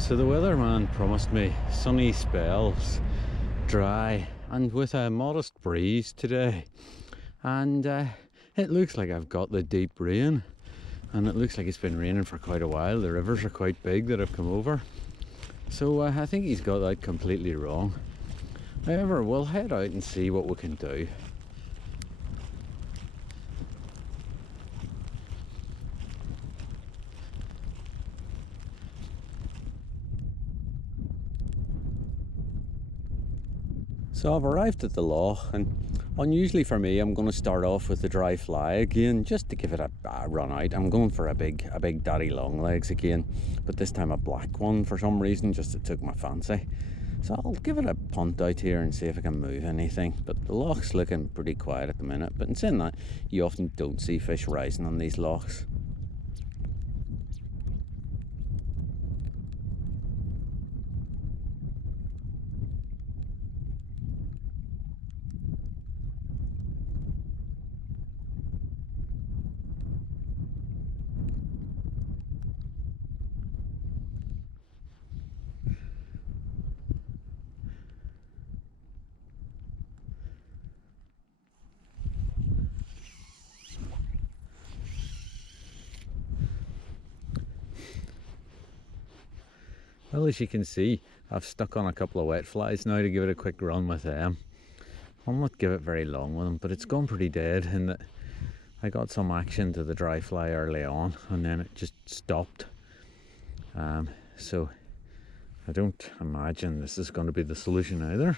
So the weatherman promised me sunny spells, dry and with a modest breeze today, and it looks like I've got the deep rain, and it looks like it's been raining for quite a while. The rivers are quite big that have come over, so I think he's got that completely wrong. However, we'll head out and see what we can do. So I've arrived at the loch, and unusually for me, I'm going to start off with the dry fly again, just to give it a run out. I'm going for a big daddy long legs again, but this time a black one for some reason, just it took my fancy. So I'll give it a punt out here and see if I can move anything. But the loch's looking pretty quiet at the minute, but in saying that, you often don't see fish rising on these lochs. Well, as you can see, I've stuck on a couple of wet flies now to give it a quick run with them. I'll not give it very long with them, but it's gone pretty dead in that I got some action to the dry fly early on and then it just stopped. So I don't imagine this is going to be the solution either.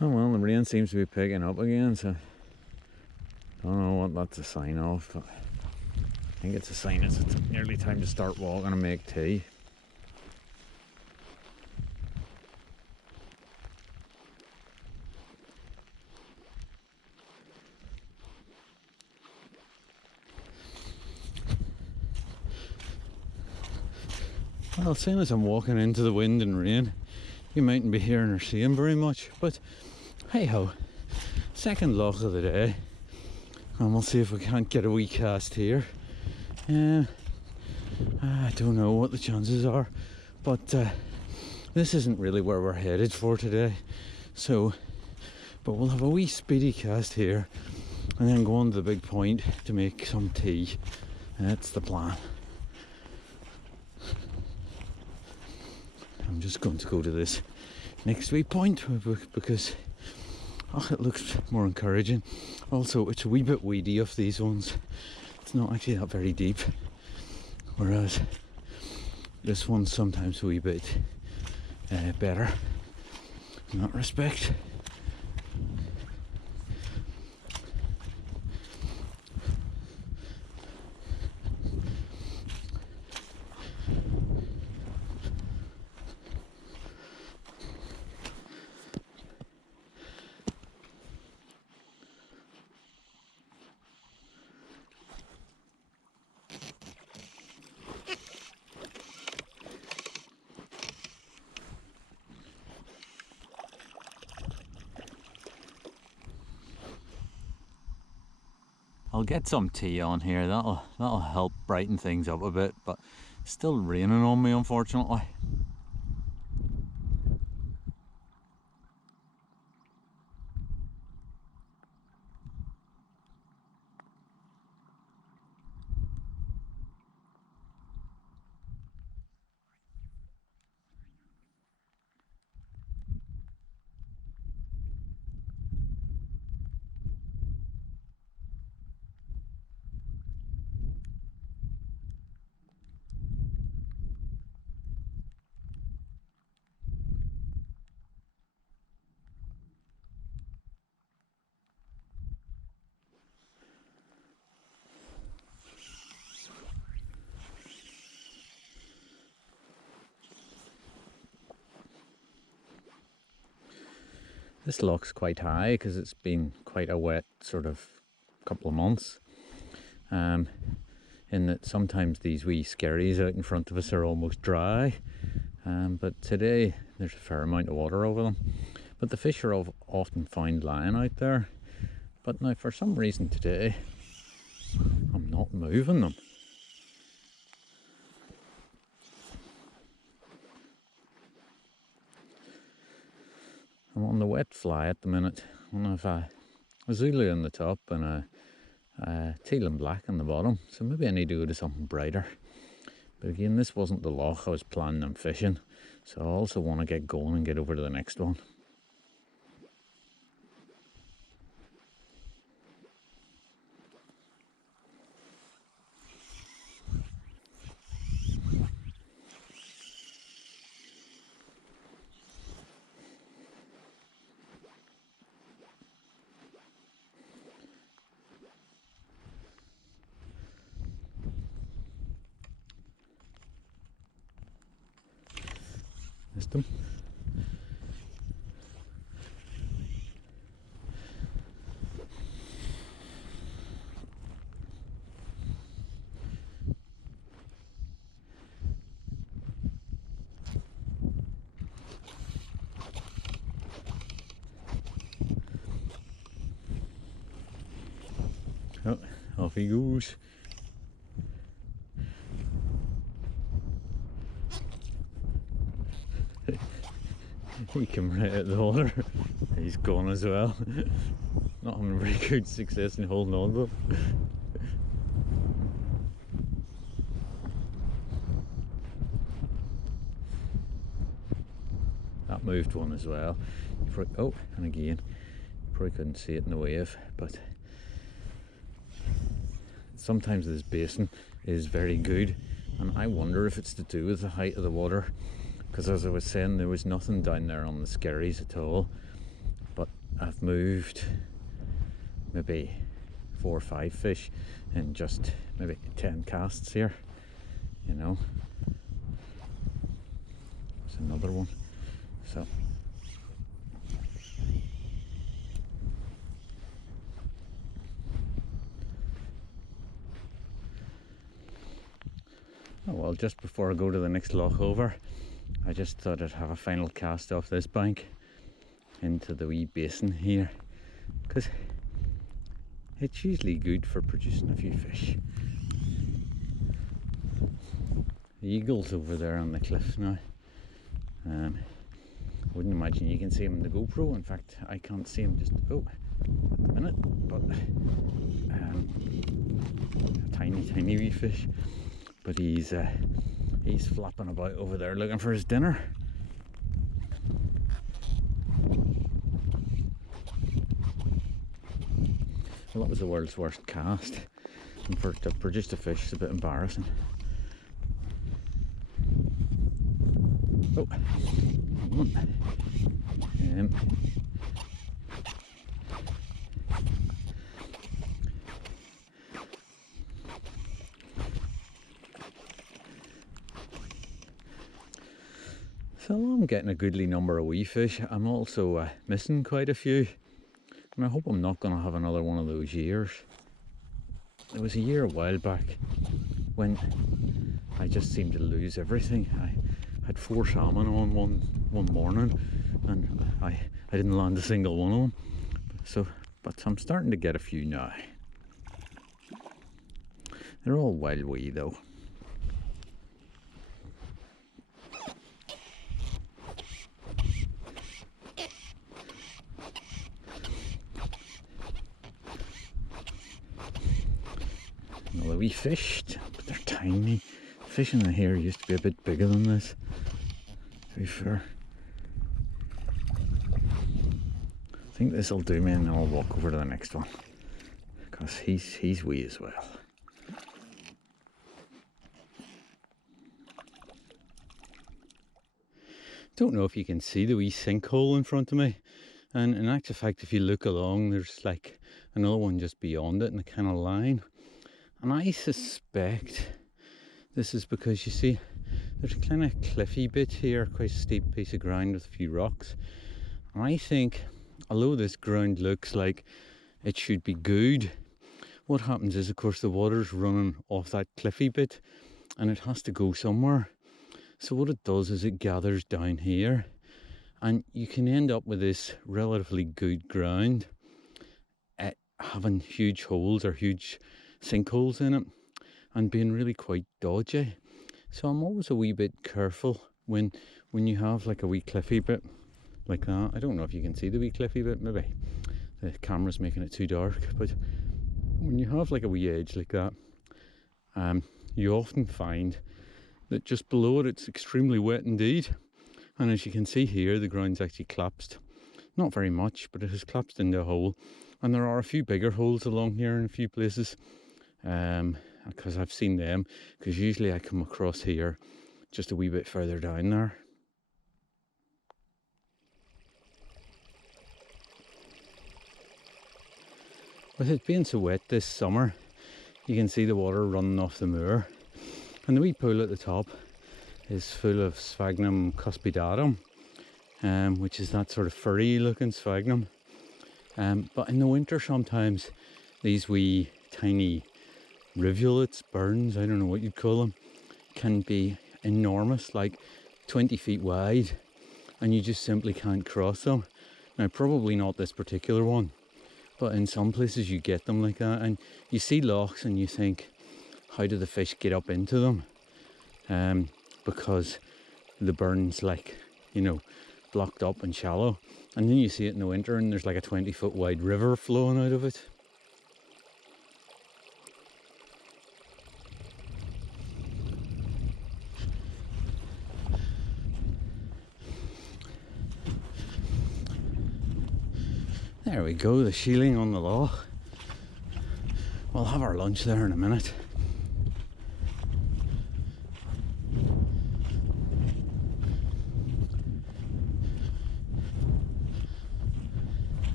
Oh well, the rain seems to be picking up again, so I don't know what that's a sign of, but I think it's a sign it's nearly time to start walking and make tea. Well, seeing as I'm walking into the wind and rain, you mightn't be hearing or seeing very much, but hey ho, second loch of the day, and we'll see if we can't get a wee cast here. I don't know what the chances are, but this isn't really where we're headed for today, but we'll have a wee speedy cast here and then go on to the big point to make some tea. That's the plan. I'm just going to go to this next wee point because it looks more encouraging. Also, it's a wee bit weedy off these ones. It's not actually that very deep, whereas this one's sometimes a wee bit better in that respect. I'll get some tea on here, that'll help brighten things up a bit, but it's still raining on me unfortunately. This loch's quite high because it's been quite a wet sort of couple of months. In that sometimes these wee skerries out in front of us are almost dry, but today there's a fair amount of water over them. But the fish are often found lying out there. But now for some reason today I'm not moving them. I'm on the wet fly at the minute. I have a Zulu on the top and a teal and black on the bottom, so maybe I need to go to something brighter. But again, this wasn't the loch I was planning on fishing, so I also want to get going and get over to the next one. Missed him. Oh, off he goes. He came right out of the water. He's gone as well. Not having very good success in holding on to him. That moved one as well. Oh, and again, probably couldn't see it in the wave, but sometimes this basin is very good, and I wonder if it's to do with the height of the water. Because as I was saying, there was nothing down there on the skerries at all, but I've moved maybe 4 or 5 fish in just maybe 10 casts here, you know. There's another one. So oh well, just before I go to the next loch over, I just thought I'd have a final cast off this bank into the wee basin here, because it's usually good for producing a few fish. The eagle's over there on the cliff now. I wouldn't imagine you can see him in the GoPro. In fact, I can't see him just at the minute, but a tiny wee fish. But he's flapping about over there looking for his dinner. Well, that was the world's worst cast, and for to produce a fish, it's a bit embarrassing. Oh, so I'm getting a goodly number of wee fish. I'm also missing quite a few, and I hope I'm not going to have another one of those years. There was a year a while back when I just seemed to lose everything. I had 4 salmon on one morning, and I didn't land a single one of them. So, but I'm starting to get a few now. They're all wild wee though. Well, we fished, but they're tiny. Fishing in here used to be a bit bigger than this, to be fair. I think this will do me, and then I'll walk over to the next one, because he's wee as well. Don't know if you can see the wee sinkhole in front of me, and in actual fact, if you look along, there's like another one just beyond it in a kind of line. And I suspect this is because, you see, there's a kind of cliffy bit here, quite a steep piece of ground with a few rocks. And I think although this ground looks like it should be good, what happens is, of course, the water's running off that cliffy bit and it has to go somewhere. So what it does is it gathers down here, and you can end up with this relatively good ground having huge holes or huge sinkholes in it and being really quite dodgy. So I'm always a wee bit careful when you have like a wee cliffy bit like that. I don't know if you can see the wee cliffy bit, maybe the camera's making it too dark, but when you have like a wee edge like that, you often find that just below it it's extremely wet indeed. And as you can see here, the ground's actually collapsed. Not very much, but it has collapsed into a hole. And there are a few bigger holes along here in a few places, because I've seen them, because usually I come across here just a wee bit further down there. With it being so wet this summer, you can see the water running off the moor, and the wee pool at the top is full of Sphagnum cuspidatum, which is that sort of furry looking sphagnum. But in the winter sometimes these wee tiny rivulets, burns, I don't know what you'd call them, can be enormous, like 20 feet wide, and you just simply can't cross them. Now probably not this particular one, but in some places you get them like that, and you see lochs and you think, how do the fish get up into them? Because the burn's like, you know, blocked up and shallow, and then you see it in the winter and there's like a 20-foot wide river flowing out of it. There we go, the shieling on the loch. We'll have our lunch there in a minute.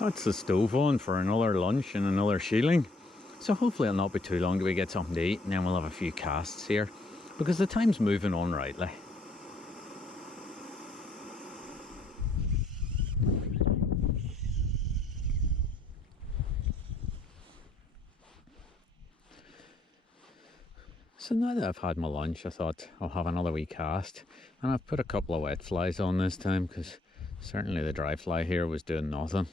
That's the stove on for another lunch and another shieling. So hopefully it'll not be too long till we get something to eat, and then we'll have a few casts here, because the time's moving on rightly. So now that I've had my lunch, I thought I'll have another wee cast, and I've put a couple of wet flies on this time, because certainly the dry fly here was doing nothing.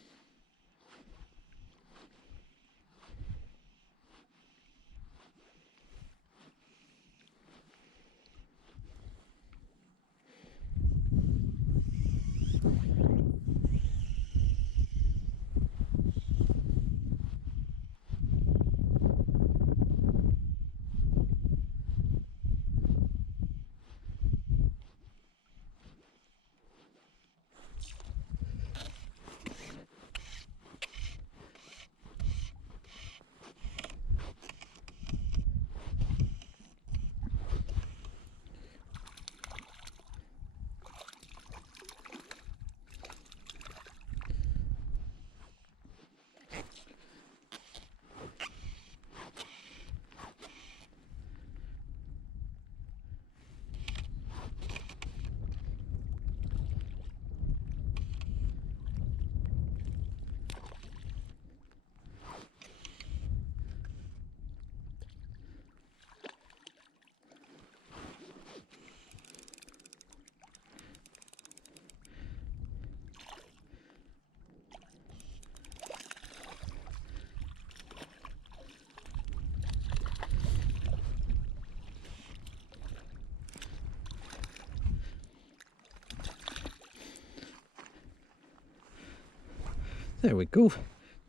There we go,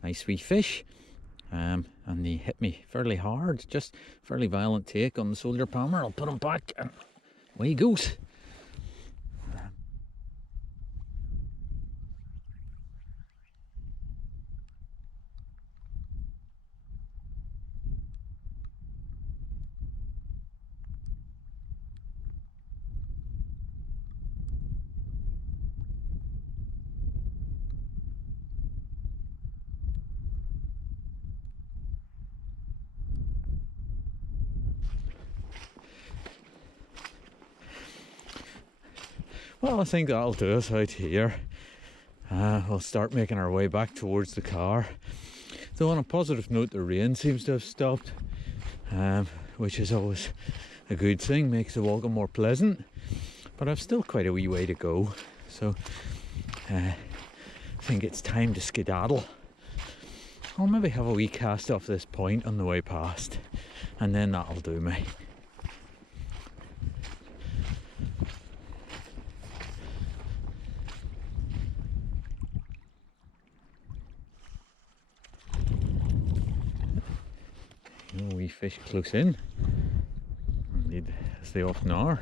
nice wee fish, and they hit me fairly hard, just fairly violent take on the soldier palmer. I'll put him back and away he goes. Well, I think that'll do us out here. We'll start making our way back towards the car. Though on a positive note, the rain seems to have stopped, which is always a good thing, makes the walking more pleasant. But I've still quite a wee way to go, so I think it's time to skedaddle. I'll maybe have a wee cast off this point on the way past, and then that'll do me. Wee fish close in, indeed, as they often are.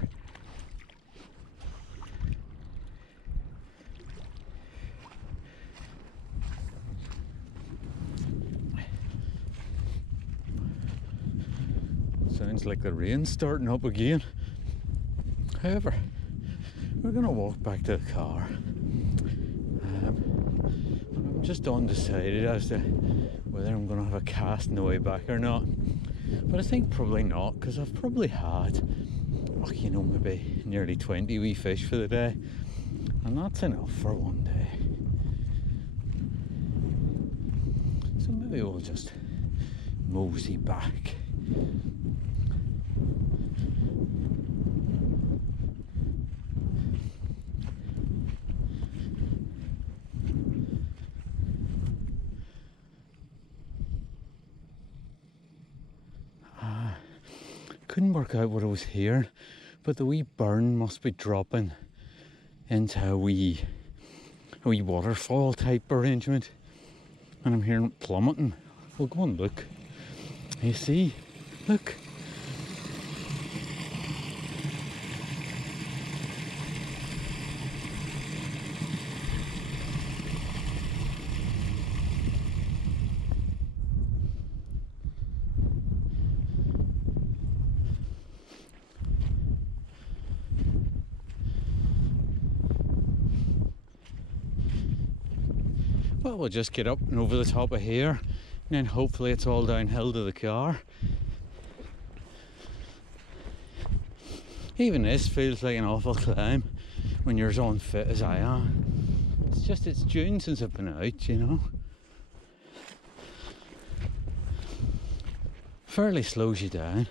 Sounds like the rain's starting up again. However, we're going to walk back to the car. I'm just undecided as to whether I'm going to have a cast on the way back or not. But I think probably not, because I've probably had, oh, you know, maybe nearly 20 wee fish for the day. And that's enough for one day. So maybe we'll just mosey back. Couldn't work out what I was hearing, but the wee burn must be dropping into a wee waterfall type arrangement, and I'm hearing it plummeting. We'll go and look. You see, look. Well, we'll just get up and over the top of here, and then hopefully it's all downhill to the car. Even this feels like an awful climb when you're as unfit as I am. It's June since I've been out, you know. Fairly slows you down.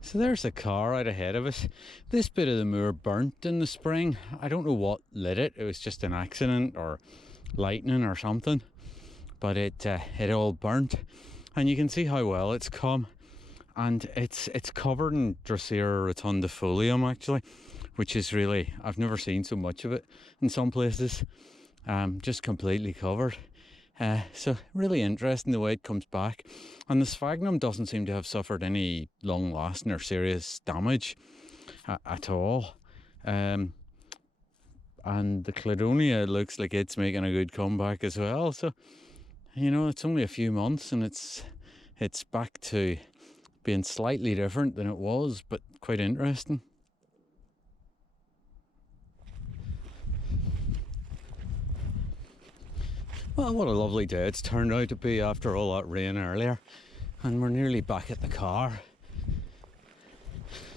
So there's the car out ahead of us. This bit of the moor burnt in the spring. I don't know what lit it. It was just an accident or lightning or something. But it all burnt. And you can see how well it's come. And it's covered in Drosera rotundifolium actually, which is really, I've never seen so much of it in some places. Just completely covered. So really interesting the way it comes back, and the sphagnum doesn't seem to have suffered any long lasting or serious damage at all, and the cladonia looks like it's making a good comeback as well. So you know, it's only a few months and it's back to being slightly different than it was, but quite interesting. Well, what a lovely day it's turned out to be after all that rain earlier, and we're nearly back at the car.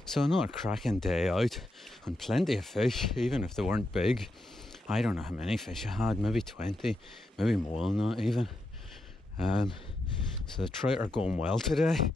So another cracking day out, and plenty of fish, even if they weren't big. I don't know how many fish I had, maybe 20, maybe more than that even. So the trout are going well today.